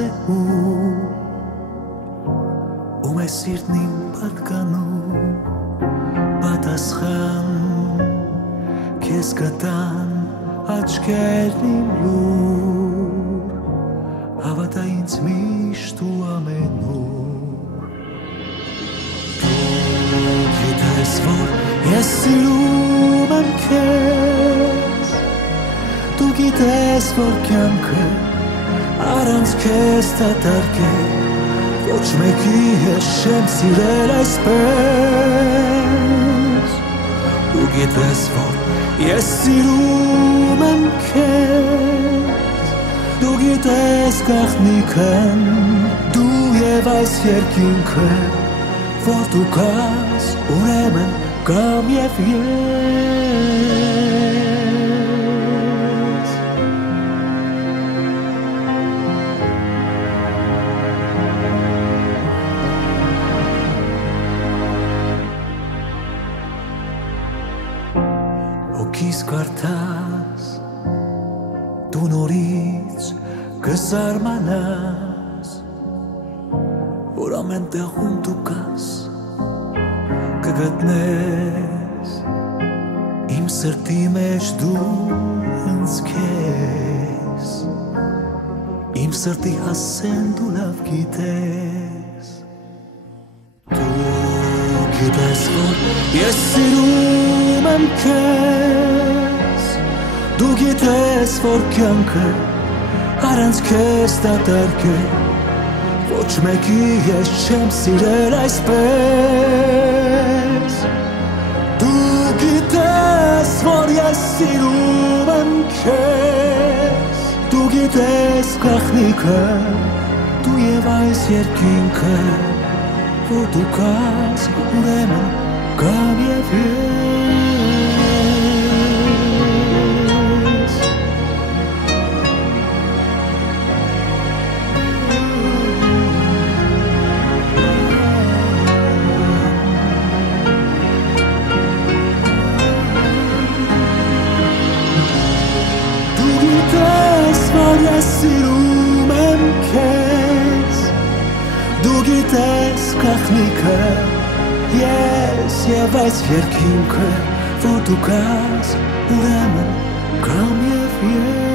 է ում է սիրտն իմ պատկանում պատասխան քեզ կտան աչքերն իմ լուր հավատա ինձ միշտ ու ամենուր դու գիտես որ ես սիրում եմ քեզ դու գիտես որ կյանքը առանց քեզ դատարկ է ոչ մեկի ես չեմ սիրել այսպես դու գիտես որ ես սիրում եմ քեզ դու գիտես գաղտնիքն դու և այս երկինքը որ դու կաս ուրեմն կամ և ես Հոգիս կարդաս դու նորից կզարմանաս որ ամեն տեղում դու կաս կգտնես իմ սրտի մեջ դու ինձ քեզ իմ սրտի հասեն դու լավ գիտես դու գիտես որ ես սիրում եմ քեզ դու գիտես որ կյանքը առանց քեզ դատարկ է ոչ մեկի ես չեմ սիրել այսպես դու գիտես որ ես սիրում եմ քեզ դու գիտես գաղտնիքը դու և այս երկինքը որ դու կաս ուրեմն կամ և ես դու գիտես որ ես սիրում եմ քեզ դու գիտես գաղտնիքը ես և այս երկինքը որ դու կաս ուրեմն կամ և ես